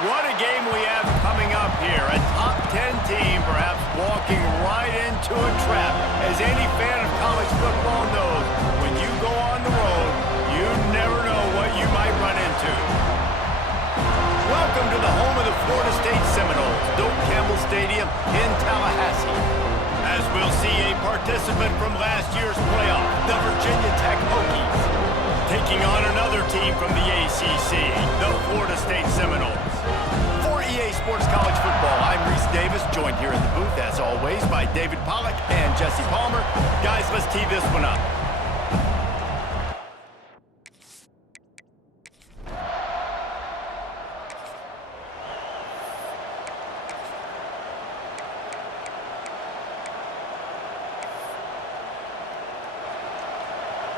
What a game we have coming up here. A top 10 team perhaps walking right into a trap. As any fan of college football knows, when you go on the road, you never know what you might run into. Welcome to the home of the Florida State Seminoles, Doak Campbell Stadium in Tallahassee. As we'll see a participant from last year's playoff, the Virginia Tech Hokies, taking on another team from the ACC, the Florida State Seminoles. For EA Sports College Football, I'm Reese Davis, joined here in the booth, as always, by David Pollack and Jesse Palmer. Guys, let's tee this one up.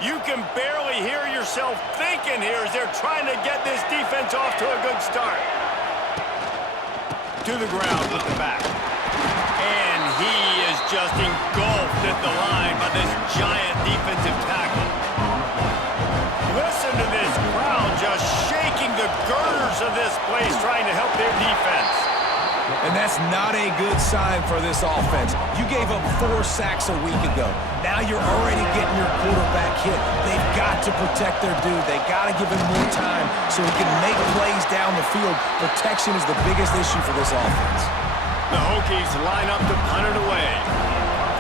You can barely hear yourself thinking here as they're trying to get this defense off to a good start. To the ground with the back. And he is just engulfed at the line by this giant defensive tackle. Listen to this crowd just shaking the girders of this place trying to help their defense. And that's not a good sign for this offense. You gave up 4 sacks a week ago. Now you're already getting your quarterback hit. They've got to protect their dude. They got to give him more time so he can make plays down the field. Protection is the biggest issue for this offense. The Hokies line up to punt it away.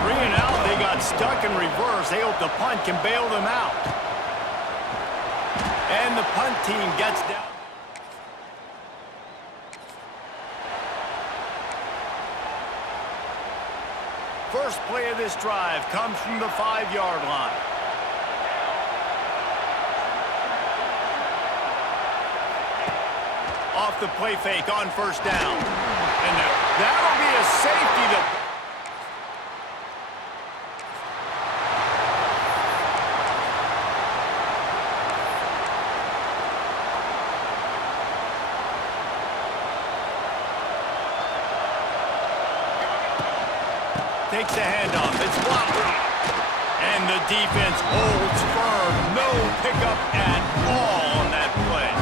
3 and out, they got stuck in reverse. They hope the punt can bail them out. And the punt team gets down. First play of this drive comes from the 5-yard line. Off the play fake on first down. And that'll be a safety. Takes a handoff. It's blocked. And the defense holds firm. No pickup at all on that play.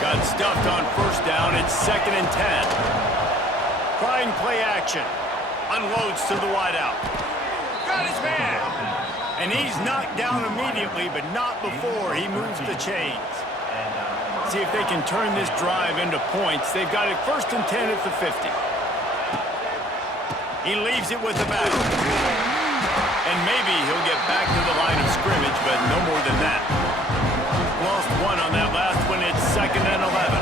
Got stuffed on first down. It's 2nd and 10. Trying play action. Unloads to the wideout. Got his man. And he's knocked down immediately, but not before he moves the chains. See if they can turn this drive into points. They've got it 1st and 10 at the 50. He leaves it with the back. And maybe he'll get back to the line of scrimmage, but no more than that. Lost 1 on that last one. It's 2nd and 11.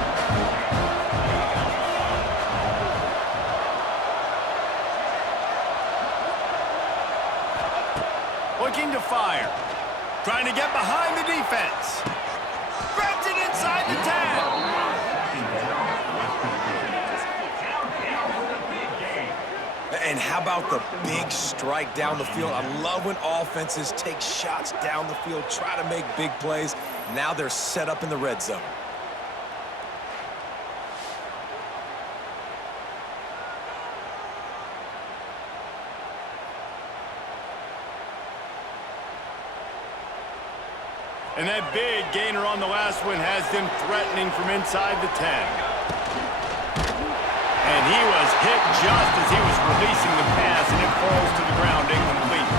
Looking to fire. Trying to get behind the defense. Grabs it inside the 10. And how about the big strike down the field? I love when offenses take shots down the field, try to make big plays. Now they're set up in the red zone. And that big gainer on the last one has them threatening from inside the 10. And he was hit just as he was releasing the pass, and it falls to the ground incomplete.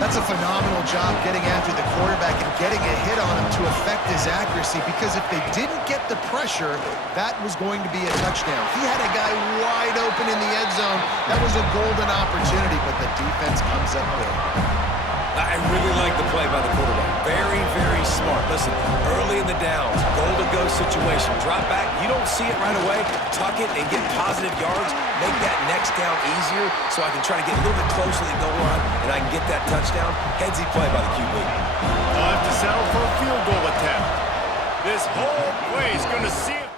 That's a phenomenal job getting after the quarterback and getting a hit on him to affect his accuracy, because if they didn't get the pressure, that was going to be a touchdown. He had a guy wide open in the end zone. That was a golden opportunity, but the defense comes up big. I really like the play by the quarterback. Very, very smart. Listen, early in the downs, goal-to-go situation. Drop back, you don't see it right away. Tuck it and get positive yards. Make that next down easier so I can try to get a little bit closer to the goal line and I can get that touchdown. Headsy play by the QB. They'll have to settle for a field goal attempt. This whole play is going to see it.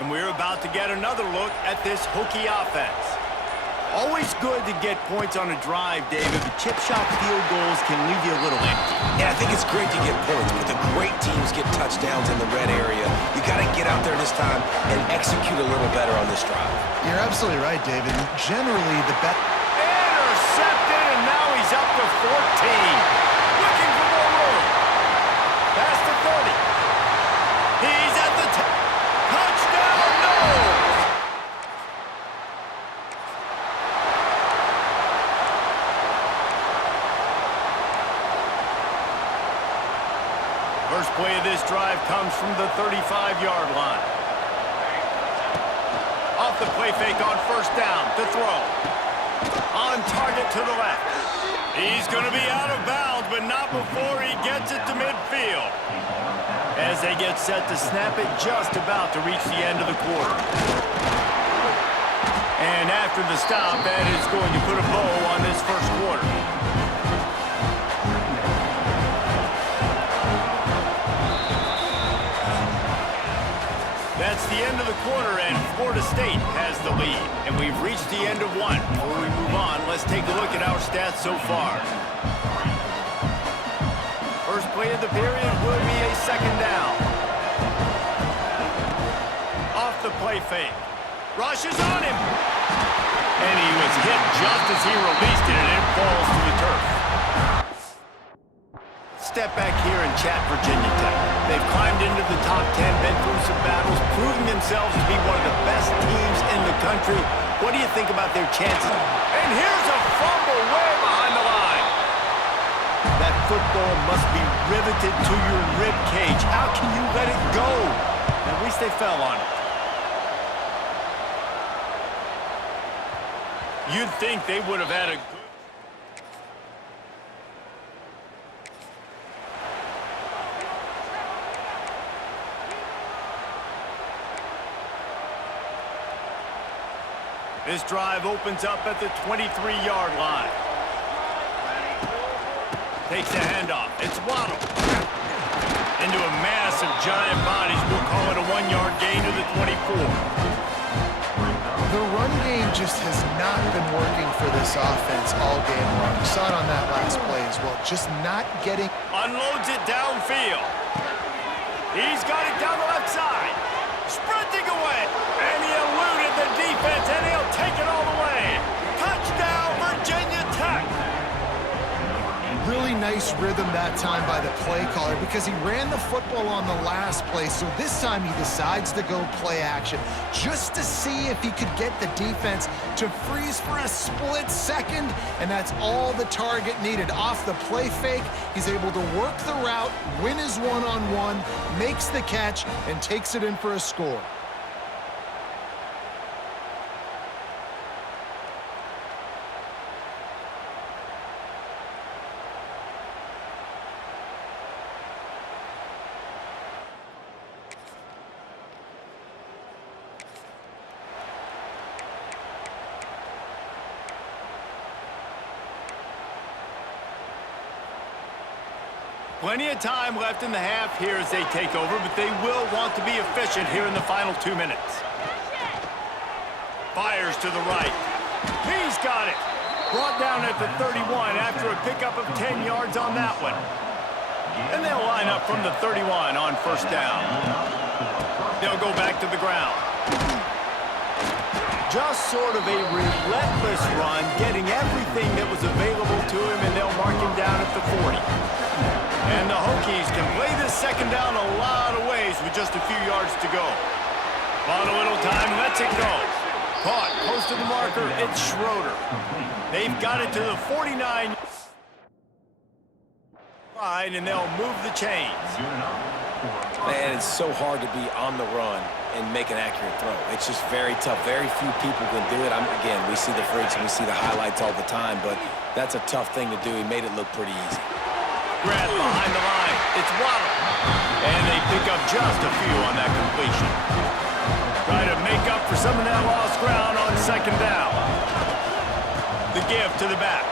And we're about to get another look at this Hokie offense. Always good to get points on a drive, David, but chip shot field goals can leave you a little empty. Yeah, I think it's great to get points, but the great teams get touchdowns in the red area. You got to get out there this time and execute a little better on this drive. You're absolutely right, David. Generally, the best... Intercepted, and now he's up to 14. Looking for more room. Past the 30. He's at the touchdown, no! First play of this drive comes from the 35-yard line. Off the play fake on first down to throw. On target to the left. He's going to be out of bounds, but not before he gets it to midfield. As they get set to snap it, just about to reach the end of the quarter. And after the stop, that is going to put a bow on this first quarter. That's the end of the quarter, and Florida State has the lead. And we've reached the end of one. Before we move on, let's take a look at our stats so far. First play of the period will be a second down. Off the play fake. Rushes on him. And he was hit just as he released it, and it falls to the turf. Step back here and chat Virginia Tech. They've climbed into the top 10, been through some battles, proving themselves to be one of the best teams in the country. What do you think about their chances? And here's a fumble way behind the line. That football must be riveted to your rib cage. How can you let it go? At least they fell on it. You'd think they would have had a good... This drive opens up at the 23-yard line. Takes the handoff. It's Waddle. Into a mass of giant bodies. We'll call it a 1-yard gain to the 24. The run game just has not been working for this offense all game long. We saw it on that last play as well. Just not getting... Unloads it downfield. He's got it down the left side. Sprinting away. And he eluded the defense, and he'll take it all the way. Touchdown, Virginia Tech. Really nice rhythm that time by the play caller because he ran the football on the last play. So this time he decides to go play action just to see if he could get the defense to freeze for a split second. And that's all the target needed. Off the play fake, he's able to work the route, win his one-on-one, makes the catch, and takes it in for a score. Plenty of time left in the half here as they take over, but they will want to be efficient here in the final 2 minutes. Fires to the right. He's got it. Brought down at the 31 after a pickup of 10 yards on that one. And they'll line up from the 31 on first down. They'll go back to the ground. Just sort of a relentless run, getting everything that was available to him, and they'll mark him down at the 40. And the Hokies can play this second down a lot of ways with just a few yards to go. On a little time, lets it go. Caught, close to the marker, it's Schroeder. They've got it to the 49. And they'll move the chains. Man, it's so hard to be on the run and make an accurate throw. It's just very tough. Very few people can do it. Again, we see the freaks and we see the highlights all the time, but that's a tough thing to do. He made it look pretty easy. Grab behind the line. It's Waddle. And they pick up just a few on that completion. Try to make up for some of that lost ground on second down. The give to the back.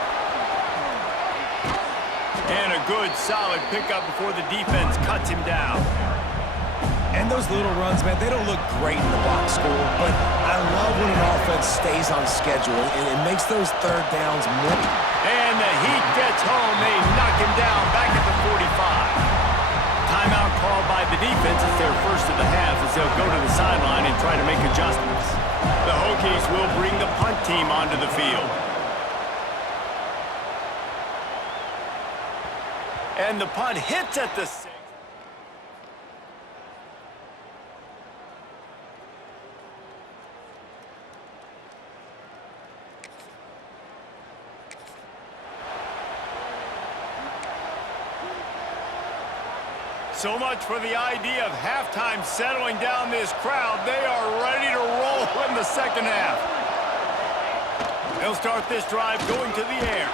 And a good, solid pickup before the defense cuts him down. And those little runs, man, they don't look great in the box score, but I love when an offense stays on schedule and it makes those third downs more. And the Heat gets home. They knock him down back at the 45. Timeout called by the defense. It's their first of the half as they'll go to the sideline and try to make adjustments. The Hokies will bring the punt team onto the field. And the punt hits at the 6. So much for the idea of halftime settling down this crowd. They are ready to roll in the second half. They'll start this drive going to the air.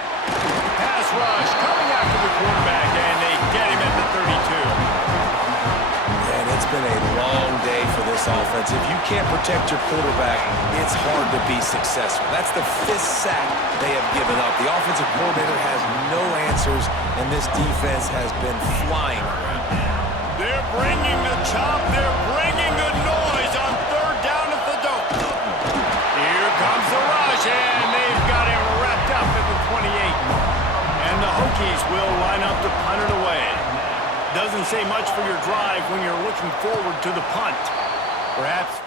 Pass rush coming after the quarterback, and they get him at the 32. And it's been a long day for this offense. If you can't protect your quarterback, it's hard to be successful. That's the 5th sack they have given up. The offensive coordinator has no answers, and this defense has been flying around. They're bringing the chop. They're bringing the noise on third down at the Dome. Here comes the rush, and they've got him wrapped up at the 28. And the Hokies will line up to punt it away. Doesn't say much for your drive when you're looking forward to the punt. Perhaps...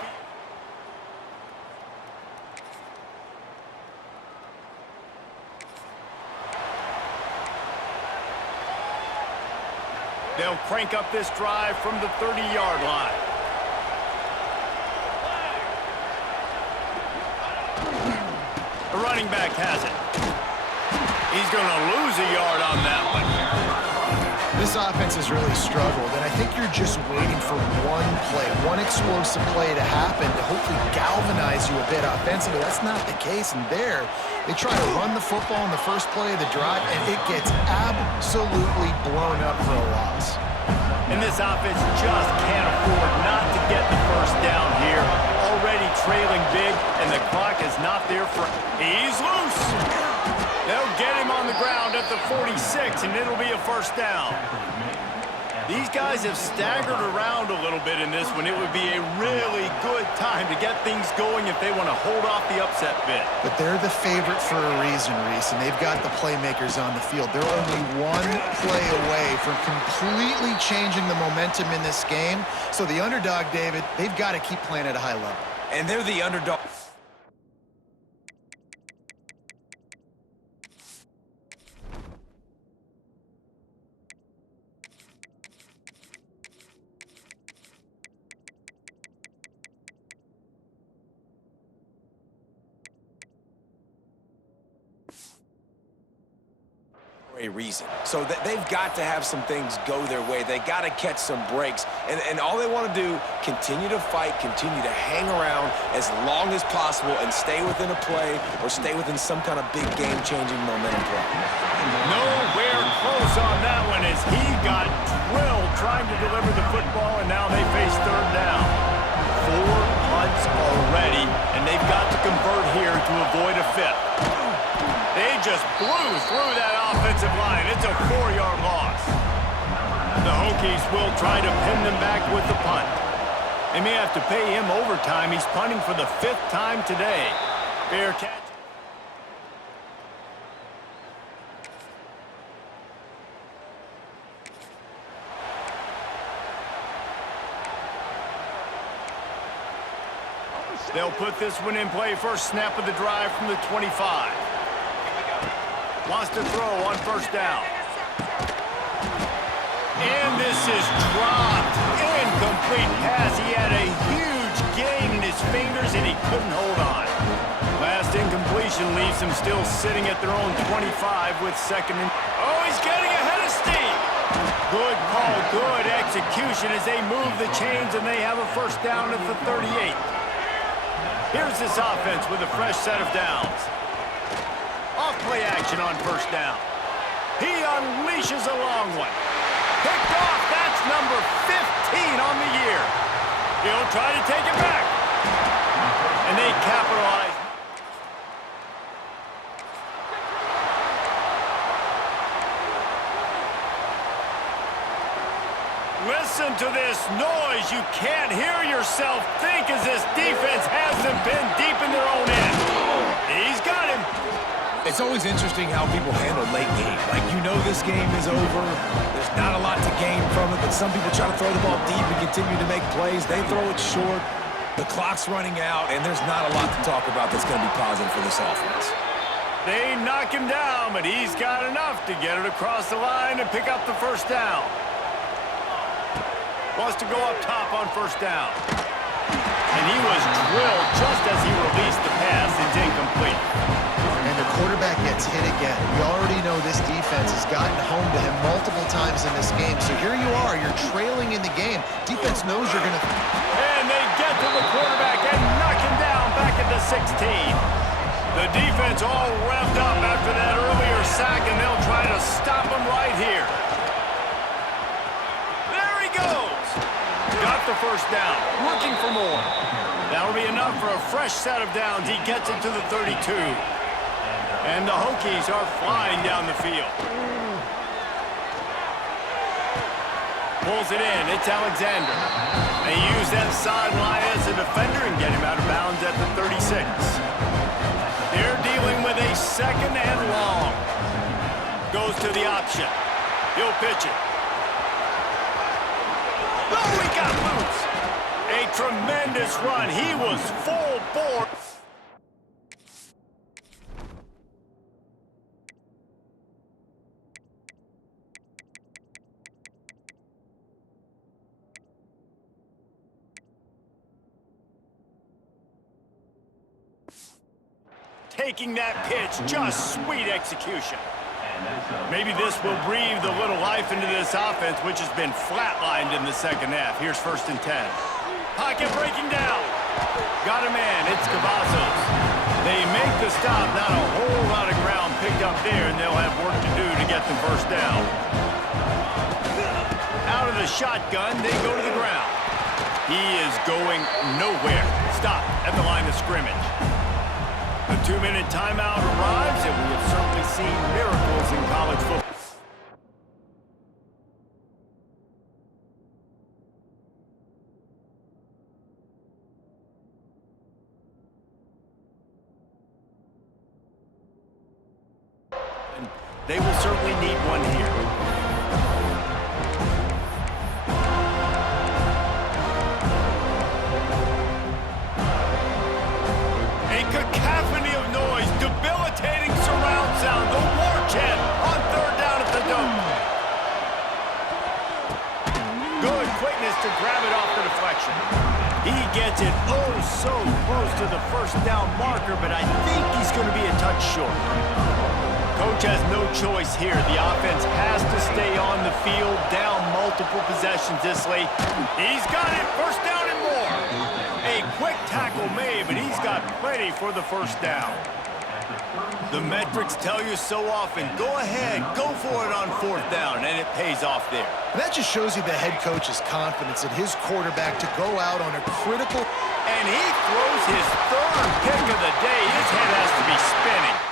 they'll crank up this drive from the 30-yard line. The running back has it. He's going to lose a yard on that one. This offense has really struggled, and I think you're just waiting for one play, one explosive play to happen to hopefully galvanize you a bit offensively. That's not the case, and there, they try to run the football in the first play of the drive, and it gets absolutely blown up for a loss. And this offense just can't afford not to get the first down here. Already trailing big, and the clock is not there for... he's loose! They'll get him on the ground at the 46, and it'll be a first down. These guys have staggered around a little bit in this one. It would be a really good time to get things going if they want to hold off the upset bid. But they're the favorite for a reason, Reese, and they've got the playmakers on the field. They're only one play away from completely changing the momentum in this game. So the underdog, David, they've got to keep playing at a high level. And they're the underdog. A reason. So they've got to have some things go their way. They got to catch some breaks. And all they want to do, continue to fight, continue to hang around as long as possible and stay within a play or stay within some kind of big game-changing momentum play. Nowhere close on that one as he got drilled trying to deliver the football, and now they face third down. 4 punts already, and they've got to convert here to avoid a 5th. They just blew through that offensive line. It's a 4-yard loss. The Hokies will try to pin them back with the punt. They may have to pay him overtime. He's punting for the 5th time today. Fair catch. They'll put this one in play. First snap of the drive from the 25. Wants to throw on first down. And this is dropped. Incomplete pass. He had a huge gain in his fingers, and he couldn't hold on. Last incompletion leaves him still sitting at their own 25 with second and... oh, he's getting ahead of steam. Good call, good execution as they move the chains, and they have a first down at the 38. Here's this offense with a fresh set of downs. Off-play action on first down. He unleashes a long one. Picked off. That's number 15 on the year. He'll try to take it back. And they capitalize. Listen to this noise. You can't hear yourself think as this defense has them pinned deep in their own end. He's got him. It's always interesting how people handle late game. Like, you know this game is over. There's not a lot to gain from it, but some people try to throw the ball deep and continue to make plays. They throw it short. The clock's running out, and there's not a lot to talk about that's going to be positive for this offense. They knock him down, but he's got enough to get it across the line and pick up the first down. Wants to go up top on first down. And he was drilled just as he released the pass. It's incomplete. And the quarterback gets hit again. We already know this defense has gotten home to him multiple times in this game. So here you are, you're trailing in the game. Defense knows you're going to... And they get to the quarterback and knock him down back at the 16. The defense all revved up after that earlier sack, and they'll try to stop him right here. There he goes. Got the first down. Looking for more. That'll be enough for a fresh set of downs. He gets it to the 32. And the Hokies are flying down the field. Pulls it in. It's Alexander. They use that sideline as a defender and get him out of bounds at the 36. They're dealing with a second and long. Goes to the option. He'll pitch it. Oh, he got loose. A tremendous run. He was full bore. Taking that pitch, just sweet execution. Maybe this will breathe a little life into this offense, which has been flatlined in the second half. Here's 1st and 10. Pocket breaking down. Got a man, it's Cavazos. They make the stop, not a whole lot of ground picked up there, and they'll have work to do to get the first down. Out of the shotgun, they go to the ground. He is going nowhere. Stop at the line of scrimmage. The 2-minute timeout arrives, and we have certainly seen miracles in college football. And they will certainly need one here. Cacophony of noise, debilitating surround sound, the war chant on 3rd down at the dome. Good quickness to grab it off the deflection. He gets it oh so close to the first down marker, but I think he's going to be a touch short. Coach has no choice here. The offense has to stay on the field, down multiple possessions this late. He's got it, first down and more. A quick tackle made, but he's got plenty for the first down. The metrics tell you so often, go ahead, go for it on 4th down, and it pays off there. And that just shows you the head coach's confidence in his quarterback to go out on a critical... And he throws his 3rd pick of the day. His head has to be spinning.